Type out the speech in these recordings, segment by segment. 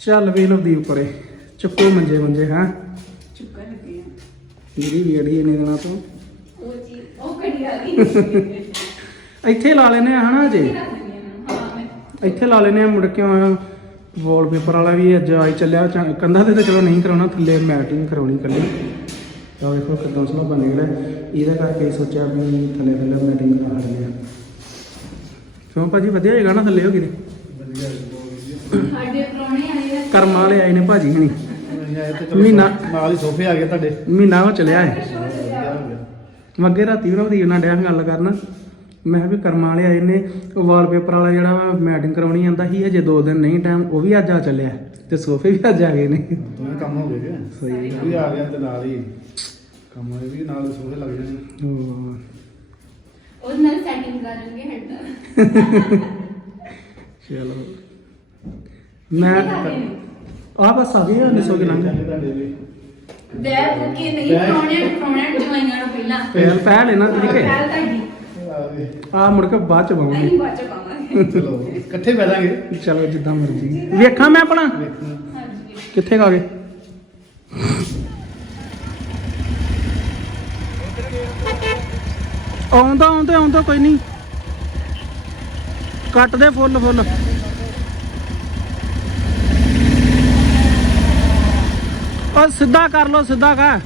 ਚੱਲ ਵੇ ਲੋ ਦੀਪ ਪਰੇ। ਚੁੱਕੋ ਮੰਜੇ ਮੰਜੇ ਹਾਂ। ਚੁੱਕਣ ਲੱਗੇ ਆ। ਮੇਰੀ ਵੀ ਅੜੀ ਇਹਨੇ ਦਿਨਾਂ ਤੋਂ। ਉਹ ਜੀ ਉਹ ਘੜੀ ਆ ਗਈ। ਇੱਥੇ ਲਾ ਲੈਨੇ ਆ ਹਨਾ ਮੈਨੂੰ ਹਾਂ ਮੈਂ। ਇੱਥੇ ਲਾ ਲੈਨੇ ਆ ਮੁੜ ਕੇ ਵਾਲਪੇਪਰ ਵਾਲਾ ਵੀ ਅੱਜ ਆਈ ਚੱਲਿਆ। ਚਾ- ਕੰਧਾਂ ਤੇ ਤਾਂ ਚਲੋ ਨਹੀਂ ਕਰਾਉਣਾ ਥੱਲੇ ਮੈਟਿੰਗ ਕਰਾਉਣੀ ਕੱਲੀ ਤਾਂ ਵੇਖੋ ਕਿਦਾਂ ਸੋਹਣਾ ਬਣ ਨਿਕਲਿਆ। ਇਹਦਾ ਕਰਕੇ ਸੋਚਿਆ ਵੀ ਥੱਲੇ ਥੱਲੇ ਮੈਟਿੰਗ ਕਰਾ ਲੈਂਦੇ ਆ। ਕਿਉਂ ਭਾਜੀ ਵਧੀਆ ਹੋਏਗਾ ਨਾ ਥੱਲੇ ਹੋ ਗਈ ਸਾਡੇ ਪ੍ਰਾਹੁਣੇ ਆਏ ਆ ਕਰਮ ਵਾਲੇ ਆਏ ਨੇ ਭਾਜੀ ਹਣੀ। ਮਹੀਨਾ ਮਹੀਨਾ ਨਾਲ ਹੀ ਸੋਫੇ ਆ ਗਏ ਤੁਹਾਡੇ। ਮਹੀਨਾ ਹੋ ਚਲਿਆ ਹੈ। ਮੱਗੇ ਰਾਤੀ ਉਹਨਾਂ ਦੀ ਉਹਨਾਂ ਡਿਆ ਸੀ ਗੱਲ ਕਰਨ। ਮੈਂ ਕਿਹਾ ਵੀ ਕਰਮਾਂ ਵਾਲੇ ਆਏ ਨੇ ਉਹ ਵਾਲਪੇਪਰ ਵਾਲਾ ਜਿਹੜਾ ਮੈਟਿੰਗ ਕਰਾਉਣੀ ਆਂਦਾ ਸੀ ਹਜੇ ਦੋ ਦਿਨ ਨਹੀਂ ਟਾਈਮ ਉਹ ਵੀ ਅੱਜ ਆ ਚੱਲਿਆ ਤੇ ਸੋਫੇ ਵੀ ਅੱਜ ਆ ਗਏ ਨੇ। ਦੋਵੇਂ ਕੰਮ ਹੋ ਗਏ ਸਹੀ ਵੀ ਆ ਗਿਆ ਤੇ ਨਾਲ ਹੀ। ਕੰਮ ਵੀ ਨਾਲ ਸੋਫੇ ਲੱਗ ਜਾਣੇ। ਉਹ ਉਹ ਨਾਲ ਸੈਟਿੰਗ ਕਰਾਂਗੇ ਹੈਡ ਚਲੋ। ਮੈਂ ਆ ਬਸ ਆ ਗਏ ਨਿਸੋ ਕੇ ਲੰਘ ਚੱਲੇ ਤੁਹਾਡੇ ਵੀ ਬੈ ਬੁਕੇ ਨਹੀਂ ਪ੍ਰਾਹੁਣੇ ਪ੍ਰਾਹੁਣੇ ਜਵਾਈਆਂ ਨੂੰ ਪਹਿਲਾਂ। ਪਹਿਲ ਪਹਿਲ ਇਹਨਾਂ ਤਰੀਕੇ ਪਹਿਲ ਤੁਹਾਡੀ ਆ ਮੁੜ ਕੇ ਬਾਅਦ ਚ ਪਾਵਾਂਗੇ। ਅਸੀਂ ਬਾਅਦ ਚ ਪਾਵਾਂਗੇ। ਚਲੋ ਇਕੱਠੇ ਬਹਿ ਚਲੋ ਜਿੱਦਾਂ ਮਰਜ਼ੀ। ਵੇਖਾਂ ਮੈਂ ਆਪਣਾ? ਹਾਂਜੀ। ਕਿੱਥੇ ਗਾ ਗਏ? ਆਉਂਦਾ ਆਉਂਦੇ ਆਉਂਦਾ ਕੋਈ ਨਹੀਂ। ਕੱਟ ਦੇ ਫੁੱਲ ਫੁੱਲ। ਉਹ ਸਿੱਧਾ ਕਰ ਲੋ ਸਿੱਧਾ ਕਰ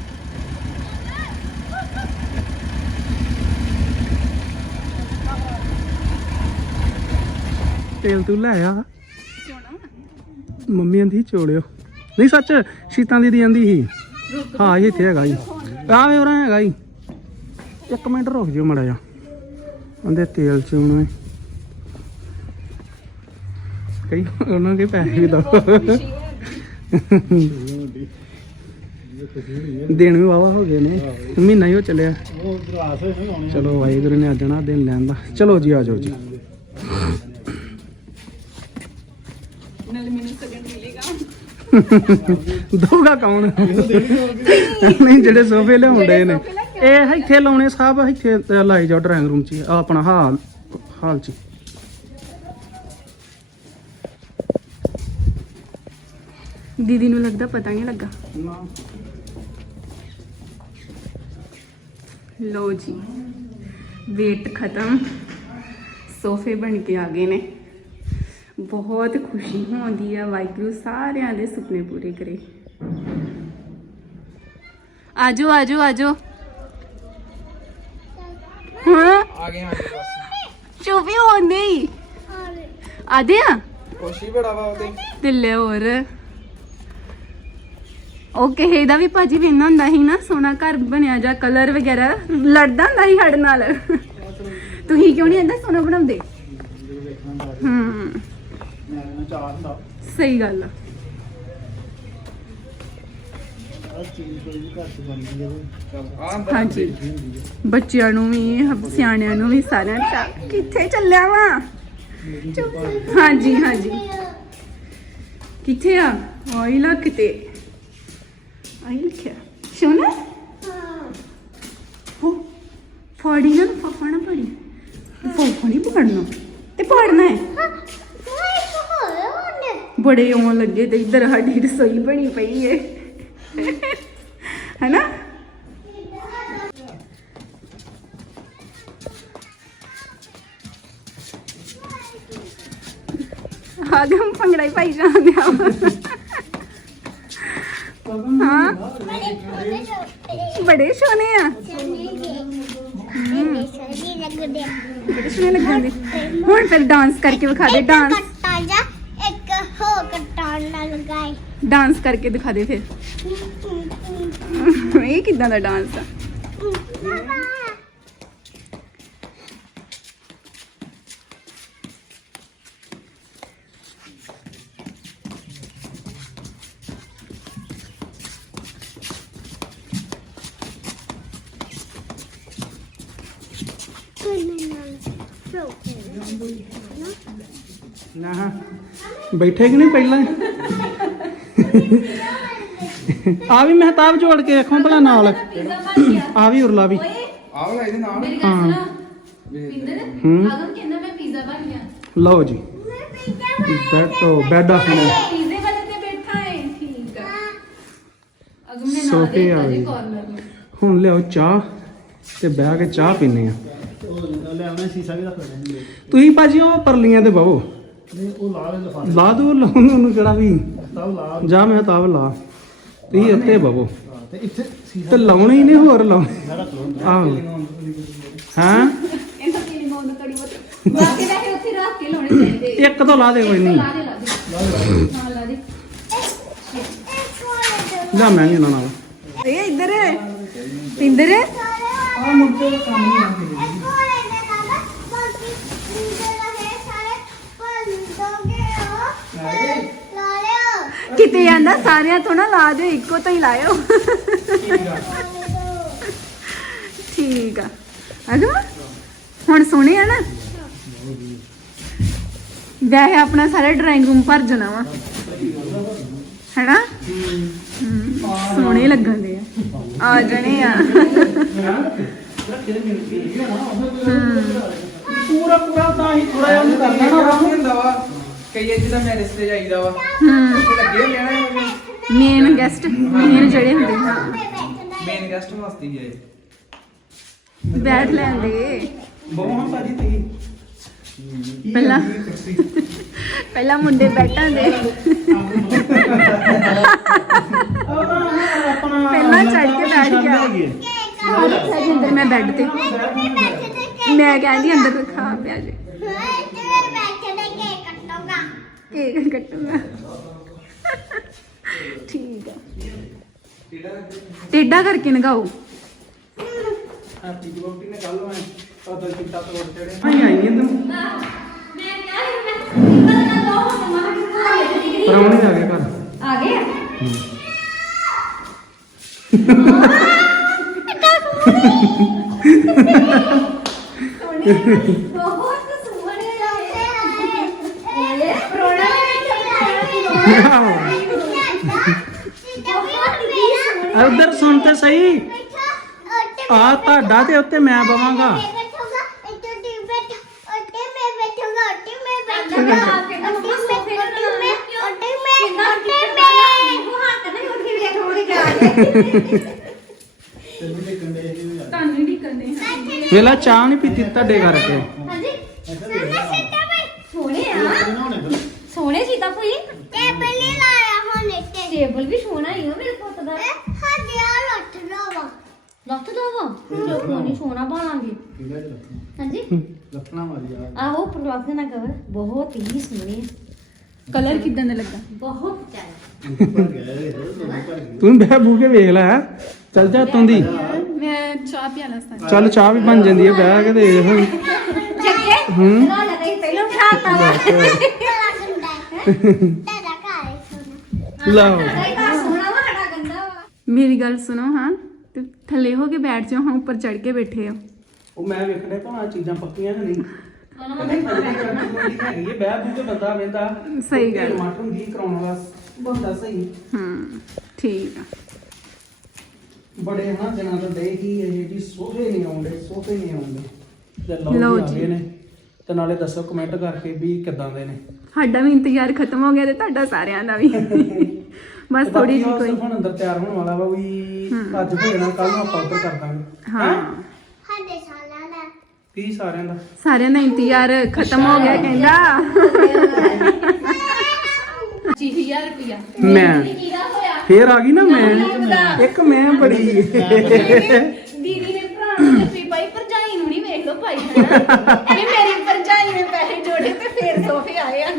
ਤੇਲ ਤੂੰ ਲੈ ਆ। ਮੰਮੀ ਆਂਦੀ ਸੀ ਨਹੀਂ ਸੱਚ, ਸ਼ੀਤਾਂ ਦੀਦੀ ਦੀ ਆਂਦੀ ਸੀ ਹਾਂ। ਇਹ ਇੱਥੇ ਹੈਗਾ ਜੀ। ਆ ਉਰਾਂ ਹੈਗਾ ਜੀ। ਇੱਕ ਮਿੰਟ ਰੁਕ ਜਿਓ ਮੜਾ ਜਾ ਉਹਦੇ ਤੇਲ ਚੋਣੇ ਕਈ ਉਹਨਾਂ ਕੇ ਪੈਸੇ ਵੀ ਦੋ। ਦਿਨ ਵੀ ਵਾਵਾ ਹੋ ਗਏ ਨੇ ਮਹੀਨਾ ਹੀ ਹੋ ਚੱਲਿਆ। ਚਲੋ ਵਾਹਿਗੁਰੂ ਨੇ ਆਜਣਾ ਦਿਨ ਲੈਣ ਦਾ। ਚਲੋ ਜੀ ਆ ਜਾਓ ਜੀ। ਦੋਗਾ ਕੌਣ? ਨਹੀਂ ਜਿਹੜੇ ਸੋਫੇ ਲਿਆਉਂਦੇ ਨੇ। ਇਹ ਇੱਥੇ ਲਾਉਣੇ ਸਾਹਿਬ ਇੱਥੇ ਲਾਈ ਜਾਓ ਡਰਾਇੰਗ ਰੂਮ 'ਚ ਆਪਣਾ ਹਾਲ ਹਾਲ 'ਚ। ਦੀਦੀ ਨੂੰ ਲੱਗਦਾ ਪਤਾ ਨਹੀਂ ਲੱਗਾ। ਲੋ ਜੀ ਵੇਟ ਖਤਮ। ਸੋਫੇ ਬਣ ਕੇ ਆ ਗਏ ਨੇ। ਬਹੁਤ ਖੁਸ਼ੀ ਹੁੰਦੀ ਹੈ ਵਾਹਿਗੁਰੂ ਸਾਰਿਆਂ ਦੇ ਸੁਪਨੇ ਪੂਰੇ ਕਰੇ। ਆਜੋ ਆਜੋ ਆਜੋ। ਹਾਂ? ਆ ਗਏ ਆ ਗਏ ਬਸ। ਚੁੱਪੀ ਹੁੰਦੇ ਹੀ ਆਦੇ ਆ? ਕੋਸ਼ੀ ਬੜਾ ਵਾ ਉਹਦੇ ਤੇ ਲੈ ਹੋਰ। ਉਹ ਕਿਸੇ ਦਾ ਵੀ ਭਾਜੀ ਵੇਨਾ ਹੁੰਦਾ ਸੀ ਨਾ, ਸੋਹਣਾ ਘਰ ਬਣਿਆ ਜਾਂ ਕਲਰ ਵਗੈਰਾ, ਲੜਦਾ ਹੁੰਦਾ ਸੀ ਸਾਡੇ ਨਾਲ। ਤੁਸੀਂ ਕਿਉਂ ਨਹੀਂ ਏਦਾਂ ਸੋਹਣਾ ਬਣਾਉਂਦੇ? ਹੂੰ। ਸਹੀ ਗੱਲ ਆ। ਹਾਂਜੀ। ਬੱਚਿਆਂ ਨੂੰ ਵੀ, ਸਿਆਣਿਆਂ ਨੂੰ ਵੀ ਸਾਰਿਆਂ ਨੂੰ ਕਿੱਥੇ ਚੱਲਿਆ ਵਾ? ਹਾਂਜੀ ਹਾਂਜੀ। ਕਿੱਥੇ ਆ? ਆਈ ਲਾ ਕਿਤੇ ਆਈ ਲਿਖਿਆ ਸੋਨਾ ਹੋ ਫੜੀ ਨਾ ਫਫਣਾ ਪੜੀ ਫਫਣੀ ਪੜਨਾ ਤੇ ਪੜਨਾ ਹੈ ਬੜੇ ਆਉਣ ਲੱਗੇ ਤੇ ਇੱਧਰ ਸਾਡੀ ਰਸੋਈ ਬਣੀ ਪਈ ਏ ਹੈਨਾ ਆਗਮ ਭੰਗੜਾ ਹੀ ਪਾਈ ਜਾਂਦੇ ਆ ਹਾਂ ਬੜੇ ਸੋਹਣੇ ਆ ਬੜੇ ਸੋਹਣੇ ਲੱਗਦੇ ਹੁਣ ਫਿਰ ਡਾਂਸ ਕਰਕੇ ਵਿਖਾ ਦੇ ਡਾਂਸ ਇੱਕ ਹੋ ਕਟਾਣ ਨਾਲ ਗਾਏ ਡਾਂਸ ਕਰਕੇ ਦਿਖਾ ਦੇ ਫਿਰ ਇਹ ਕਿਦਾਂ ਦਾ ਡਾਂਸ ਆ ਬੈਠੇ ਕਿ ਨਹੀਂ ਪਹਿਲਾਂ? ਆ ਵੀ ਮਹਿਤਾਬ ਜੋੜ ਕੇ ਰੱਖੋ ਭਲਾ ਨਾਲ। ਆ ਵੀ ਉਰਲਾ ਵੀ। ਆ ਵਾਲਾ ਇਹਦੇ ਨਾਲ। ਮੇਰੀ ਗੱਲ ਸੁਣੋ। ਅਗਰ ਕਹਿੰਦਾ ਮੈਂ ਪੀਜ਼ਾ ਬਣ ਗਿਆ। ਲਓ ਜੀ। ਬੈਠੋ ਬੈਡ ਹੁਣ ਲਿਆਓ ਚਾਹ ਤੇ ਬਹਿ ਕੇ ਚਾਹ ਪੀਨੇ ਆ। ਲੈ ਆਉਣਾ ਸੀਸਾ ਵੀ ਰੱਖ ਲੈਣਾ ਤੁਸੀਂ ਭਾਜੀ ਉਹ ਪਰਲੀਆਂ ਤੇ ਨਹੀਂ ਉਹ ਲਾ ਲੈ ਲਫਾ ਲਾ ਦੋ ਲਾਉਣ ਨੂੰ ਕਿਹੜਾ ਵੀ। ਤਬ ਲਾ ਜਾ ਮੈਂ ਤਾਬ ਲਾ। ਤੁਸੀਂ ਉੱਤੇ ਹਾਂ, ਤੇ ਇੱਥੇ ਸੀਸਾ ਤੇ ਲਾਉਣੀ ਨਹੀਂ ਹੋਰ ਲਾਉਣੀ। ਆਹੋ। ਹਾਂ? ਇਹਦਾ ਕਿੰਨੀ ਮੌਨ ਕੜੀ ਮਤ ਬਾਕੀ ਦਾ ਉੱਥੇ ਰੱਖ ਕੇ ਲਾਉਣੇ ਚਾਹੀਦੇ। ਇੱਕ ਤੋਂ ਲਾ ਦੇ ਕੋਈ ਨਹੀਂ। ਲਾ ਦੇ ਲਾ ਦੇ। ਹਾਂ ਲਾ ਦੇ। ਜਾ ਮੈਂ ਨਹੀਂ ਨਾਲ। ਇਹ ਇੱਧਰ। ਇੰਦਰ ਆ ਮੁੰਡੇ ਦਾ ਕੰਮ ਨਹੀਂ ਆ ਕਿਤੇ ਜਾਂਦਾ ਸਾਰਿਆਂ ਤੋਂ ਨਾ ਲਾ ਦਿਓ ਇੱਕੋ ਤੋਂ ਹੀ ਲਾਇਓ। ਠੀਕ ਆ। ਅਗਮ ਹੁਣ ਸੋਹਣੇ ਆ ਨਾ? ਵੈਸੇ ਆਪਣਾ ਸਾਰਾ ਡਰਾਇੰਗ ਰੂਮ ਭਰ ਜਾਣਾ ਵਾ। ਹੈਨਾ? ਸੋਹਣੇ ਲੱਗਣਦੇ ਆ। ਆ ਜਾਣੇ ਆ। ਪੂਰਾ ਪੂਰਾ ਤਾਂ ਹੀ ਥੋੜਾ ਜਿਹਾ ਉਹਨੂੰ ਕਰਨਾ ਨਾ ਹੁੰਦਾ ਵਾ। ਕਈ ਇੱਥੇ ਤਾਂ ਮੈਰਿਜ ਤੇ ਜਾਈਦਾ ਵਾ ਹਮ ਉੱਥੇ ਲੱਗੇ ਹੁੰਦੇ ਆ ਨਾ ਮੇਨ ਗੈਸਟ ਮੇਨ ਜਿਹੜੇ ਹੁੰਦੇ ਹਾਂ ਮੇਨ ਗੈਸਟ ਵਾਸਤੇ ਹੀ ਬੈਠ ਲੈਂਦੇ ਬਹੁਤ ਭਾਜੀ ਤੀ ਪਹਿਲਾਂ ਪਹਿਲਾਂ ਮੁੰਡੇ ਬੈਠਾਂ ਦੇ। ਆਪਣਾ ਪਹਿਲਾਂ ਚੜ ਕੇ ਬੈਠ ਗਿਆ। ਮੈਂ ਬੈੱਡ ਤੇ ਮੈਂ ਕਹਿੰਦੀ ਅੰਦਰ ਖਾ ਪਿਆ ਜੇ ਕੇਕ ਕੱਟੂਗਾ ਠੀਕ ਆ। ਟੇਡਾ ਕਰਕੇ ਨਗਾਓ। ਆਈ ਆਈ ਤੂੰ ਪਰੌਣੇ ਆ ਗਏ ਘਰ ਆ ਗਏ ਬਹੁਤ ਸੋਹਣੇ ਆਏ ਪ੍ਰੋਣਾ ਉਧਰ ਸੁਣ ਤੇ ਸਹੀ। ਆ ਤੁਹਾਡਾ ਤੇ ਉੱਤੇ ਮੈਂ ਬਵਾਂਗਾ। ਵੇਲਾ ਚਾਹ ਨਹੀਂ ਪੀਤੀ ਤੁਹਾਡੇ ਕਰਕੇ ਸੋਹਣੇ ਆ ਸੋਹਣੇ ਸੀ ਤਾਂ ਕੋਈ ਟੇਬਲ ਵੀ ਸੋਹਣਾ ਹੀ ਆ ਮੇਰੇ ਪੁੱਤ ਦਾ ਲੱਤ ਦਾ ਵਾ। ਚਲੋ ਕੋਈ ਨਹੀਂ ਸੋਹਣਾ ਬਣਾਂਗੇ ਹਾਂਜੀ? ਲੱਖਣਾ ਮਾਰੀ ਆ ਆਹੋ ਪ੍ਰਵਾਸ ਨਾ ਕਵਰ ਬਹੁਤ ਹੀ ਸੋਹਣੇ ਕਲਰ ਕਿਦਾਂ ਦਾ ਲੱਗਾ? ਬਹੁਤ ਜ਼ਿਆਦਾ ਉੱਪਰ ਗਏ ਉੱਪਰ ਗਏ ਤੂੰ ਬਹਿ ਬੂ ਕੇ ਵੇਖ ਲੈ। ਚੱਲ ਜਾ ਤੂੰ ਦੀ। ਮੈਂ ਚਾਹ ਪਿਆਲਾ ਸਾਂ। ਚੱਲ ਚਾਹ ਵੀ ਬਣ ਜਾਂਦੀ ਹੈ ਬਹਿ ਕੇ ਦੇਖ ਜੱਗੇ ਹੂੰ। ਨਾ ਲੱਗਾ ਪਹਿਲਾਂ ਉਠਾਤਾ ਵਾ ਲਓ। ਸਾਡਾ ਘਰ ਸੋਹਣਾ ਵਾ ਸਾਡਾ ਗੰਦਾ ਵਾ। ਮੇਰੀ ਗੱਲ ਸੁਣੋ ਹਾਂ। ਤੇ ਥੱਲੇ ਹੋ ਕੇ ਬੈਠ ਜਾਓ ਹਾਂ ਉੱਪਰ ਚੜ ਕੇ ਬੈਠੇ ਹੋ ਉਹ ਮੈਂ ਵੇਖਣੇ ਭਾਵੇਂ ਚੀਜ਼ਾਂ ਪੱਕੀਆਂ ਕਿ ਨਹੀਂ। ਹੈਗੀ ਇਹ ਬਹਿ ਬੂ ਕੇ ਬੰਦਾ ਵੇਂਦਾ। ਸਹੀ ਗੱਲ। ਟਮਾਟਰ ਹੁੰਦੀ ਕਰਾਉਣ ਵਾਲਾ ਬੰਦਾ ਸਹੀ। ਹੂੰ ਠੀਕ ਆ। ਬੜੇ ਹਨਾ ਦਿਨਾਂ ਤੋਂ ਡੇ ਹੀ ਇਹ ਜੀ ਸੋਫੇ ਨਹੀਂ ਆਉਂਦੇ ਸੋਫੇ ਨਹੀਂ ਆਉਂਦੇ। ਤੇ ਲਓ ਲਓ ਜੀ ਜੀ। ਆ ਗਏ ਨੇ। ਤੇ ਨਾਲੇ ਦੱਸੋ ਕਮੈਂਟ ਕਰਕੇ ਵੀ ਕਿੱਦਾਂ ਦੇ ਨੇ। ਸਾਡਾ ਵੀ ਇੰਤਜ਼ਾਰ ਖਤਮ ਹੋ ਗਿਆ ਤੇ ਤੁਹਾਡਾ ਸਾਰਿਆਂ ਦਾ ਵੀ। ਬਸ ਤੇ ਥੋੜੀ ਜਿਹੀ ਕੋਈ ਹੁਣ ਅੰਦਰ ਤਿਆਰ ਹੋਣ ਵਾਲਾ ਵਾ ਵੀ ਅੱਜ ਹੋ ਜਾਣਾ ਕੱਲ ਨੂੰ ਆਪਾਂ ਉੱਧਰ ਕਰ ਦਾਂਗੇ। ਹਾਂ? ਕੀ ਸਾਰਿਆਂ ਦਾ। ਸਾਰਿਆਂ ਦਾ। ਇੰਤਜ਼ਾਰ ਖਤਮ ਹੋ ਗਿਆ ਕਹਿੰਦਾ। 20000 ਰੁਪਇਆ ਮੈਂ। ਫੇਰ ਆ ਗਈ ਨਾ ਮੈਂ। ਇੱਕ ਮੈਂ ਬੜੀ। ਦੀਦੀ ਨੇ ਭਰਾ ਨੂੰ ਦੱਸੀ ਭਾਈ ਭਰਜਾਈ ਨੂੰ ਨਹੀਂ ਵੇਖ ਲੋ ਭਾਈ ਇਹ ਮੇਰੀ ਭਰਜਾਈ ਨੇ ਪੈਸੇ ਜੋੜੇ ਤੇ ਫੇਰ ਸੋਫੇ ਆਏ ਆ।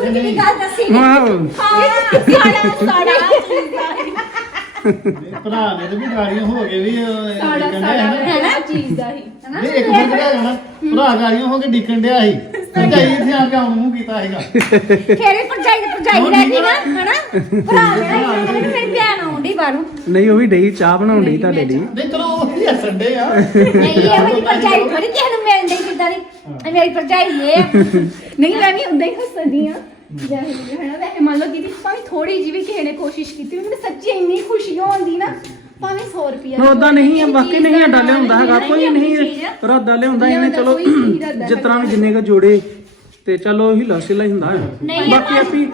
ਮੈਨੂੰ ਵੀ ਕਿਹੜੀ ਗੱਲ ਦੱਸੀ? ਵਾਓ ਹਾਂ ਸਾੜਾ ਸਾੜਾ ਭਰਾ ਨੇ ਤੇ ਵੀ ਗਾੜੀਆਂ ਹੋ ਗਏ ਵੀ ਡਿਆ ਸੀ। ਹੈ ਚੀਜ਼ ਦਾ ਹੀ ਨਹੀਂ ਇੱਕ ਮਿੰਟ ਦਾ ਜਾਣਾ। ਭਰਾ ਗਾੜੀਆਂ ਹੋ ਕੇ ਡਿੱਕਣ ਡਿਆ ਸੀ। ਭਰਜਾਈ ਇੱਥੇ ਆ ਕੇ ਆਉਣ ਮੂੰਹ ਕੀਤਾ ਸੀਗਾ। ਫੇਰੇ ਭਰਜਾਈ ਤੇ ਭਰਜਾਈ ਰਹਿ ਗਈ ਨਾ ਹਨਾ? ਭਰਾ ਮੇਰਾ ਹੀ ਕਹਿੰਦਾ ਫਿਰ ਭੈਣ ਆਉਂਦੀ ਬਾਹਰੋਂ। ਨਹੀਂ ਉਹ ਵੀ ਡਈ ਚਾਹ ਬਣਾਉਣ ਡਈ ਤੁਹਾਡੇ ਲਈ। ਨਹੀਂ ਚਲੋ ਉਹ ਹੀ ਹੱਸਣ ਡੇ ਆ। ਨਹੀਂ ਇਹ ਵਾਲੀ ਭਰਜਾਈ ਥੋੜੀ ਕਿਸੇ ਨੂੰ ਮਿਲਣ ਦੀ ਕਿਦਾਂ ਦੀ? ਇਹ ਮੇਰੀ ਭਰਜਾਈ ਇਹ ਆ। ਨਹੀਂ ਮੈਂ ਵੀ ਉਦਾਂ ਹੀ ਹੱਸਦੀ ਆ ਵੀ ਹੈ ਨਾ ਵੈਸੇ ਮੰਨ ਲਓ ਦੀਦੀ ਭਾਵੇਂ ਥੋੜੀ ਜਿਹੀ ਵੀ ਕਿਸੇ ਨੇ ਕੋਸ਼ਿਸ਼ ਕੀਤੀ ਮੈਨੂੰ ਸੱਚੀ ਇੰਨੀ ਖੁਸ਼ੀ ਹੁੰਦੀ ਨਾ ਭਾਵੇਂ 100 ਰੁਪਿਆ ਉਹਦਾ ਨਹੀਂ ਆ ਬਾਕੀ ਨਹੀਂ ਸਾਡਾ ਲਿਆਉਂਦਾ ਹੈਗਾ ਕੋਈ ਨਹੀਂ। ਰੱਦਾ ਲਿਆਉਂਦਾ ਇਹਨੇ ਚਲੋ ਰੱਦਾ ਜਿਸ ਤਰ੍ਹਾਂ ਵੀ ਜਿੰਨੇ ਕੁ ਜੋੜੇ ਤੇ ਚਲੋ ਹੀ ਲਸਿਲਾ ਹੀ ਹੁੰਦਾ ਹੈ ਬਾਕੀ ਆਪੀ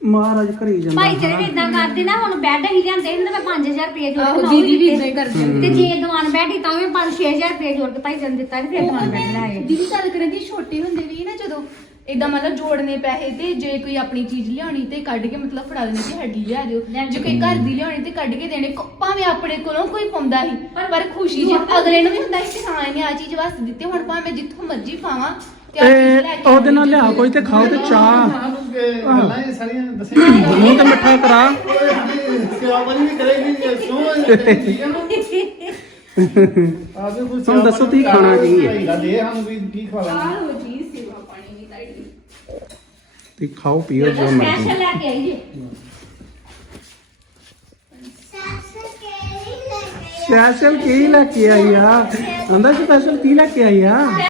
ਮਹਾਰਾਜ ਘਰੇ ਹੀ ਜਾਂਦਾ ਭਾਈ ਤੇਰੇ ਵੀ ਇਦਾਂ ਕਰਦੇ ਨਾ ਹੁਣ ਬੈੱਡ ਹੀ ਲਿਆਂਦੇ ਹੁੰਦੇ ਮੈਂ 5000 ਰੁਪਏ ਜੋੜ ਕੇ ਦੀਦੀ ਵੀ ਇਦਾਂ ਹੀ ਕਰਦੇ ਤੇ ਜੇ ਦੀਵਾਨ ਹੀ ਤਾਂ ਵੀ 5-6000 ਰੁਪਏ ਜੋੜ ਕੇ ਭਾਈ ਜਨ ਦਿੱਤਾ ਤੇ ਫਿਰ ਦੀਵਾਨ ਬੈੱਡ ਲੈ ਆਏ। ਦੀਦੀ ਗੱਲ ਕਰਾਂ ਦੀ ਛੋਟੇ ਹੁੰਦੇ ਵੀ ਨਾ ਜਦੋਂ ਇਦਾਂ ਮਤਲਬ ਜੋੜਨੇ ਪੈਸੇ ਤੇ ਜੇ ਕੋਈ ਆਪਣੀ ਚੀਜ਼ ਲਿਆਉਣੀ ਤੇ ਕੱਢ ਕੇ ਮਤਲਬ ਫੜਾ ਦੇਣੀ ਕਿ ਹੱਡੀ ਲਿਆ ਦਿਓ। ਜੇ ਕੋਈ ਘਰ ਦੀ ਲਿਆਉਣੀ ਤੇ ਕੱਢ ਕੇ ਦੇਣੇ ਭਾਵੇਂ ਆਪਣੇ ਕੋਲੋਂ ਕੋਈ ਪਾਉਂਦਾ ਸੀ ਪਰ ਖੁਸ਼ੀ ਜੇ ਅਗਲੇ ਨੂੰ ਵੀ ਹੁੰਦਾ ਸੀ ਕਿ ਹਾਂ ਇਹਨੇ ਆ ਚੀਜ਼ ਵਾਸਤੇ ਦਿੱਤੀ ਹੁਣ ਭਾਵੇਂ ਜਿੱਥੋਂ ਮਰਜ਼ੀ ਪਾਵਾਂ। ਤੇ ਉਹਦੇ ਨਾਲ ਲਿਆ ਕੋਈ ਤੇ ਖਾਓ ਤੇ ਚਾਹ। ਗੱਲਾਂ ਇਹ ਸਾਰੀਆਂ ਦੱਸੀਆਂ ਮੂੰਹ ਤੇ ਮਿੱਠਾ ਕਰਾ। ਬਣੀ ਵੀ ਕਰੇਗੀ ਕਿਉਂ ਠੀਕ ਹੈ ਨਾ। ਆਜੋ ਕੋਈ ਹੁਣ ਦੱਸੋ ਤੁਸੀਂ ਖਾਣਾ ਕੀ ਹੈ? ਦੇ ਸਾਨੂੰ ਵੀ ਕੀ ਖਵਾਵਾਂਗੇ ਆਹੋ ਜੀ ਸੇਵਾ ਪਾਣੀ ਵੀ ਤੁਹਾਡੀ ਤੇ ਖਾਓ ਪੀਓ ਜੋ ਮਰਜ਼ੀ। ਸਪੈਸ਼ਲ ਲੈ ਕੇ ਆਈ ਜੀ? ਸਪੈਸ਼ਲ ਕੀ ਲੈ ਕੇ ਆਈ ਆ? ਆਂਦਾ ਸਪੈਸ਼ਲ ਕੀ ਲੈ ਕੇ ਆਈ ਆ?